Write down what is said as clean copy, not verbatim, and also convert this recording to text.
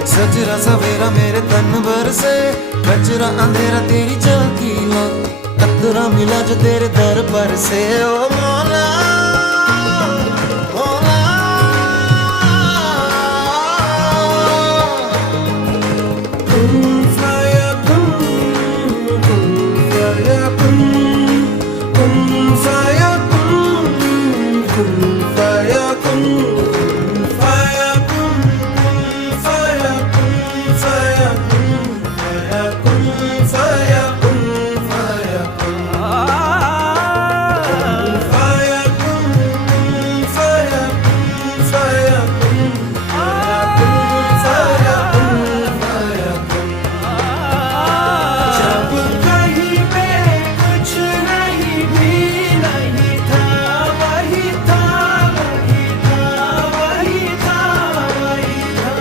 सजरा सवेरा मेरे तन भर से, कचरा अंधेरा तेरी झांकी ला, कतरा मिला जो तेरे दर पर से। ओ मौला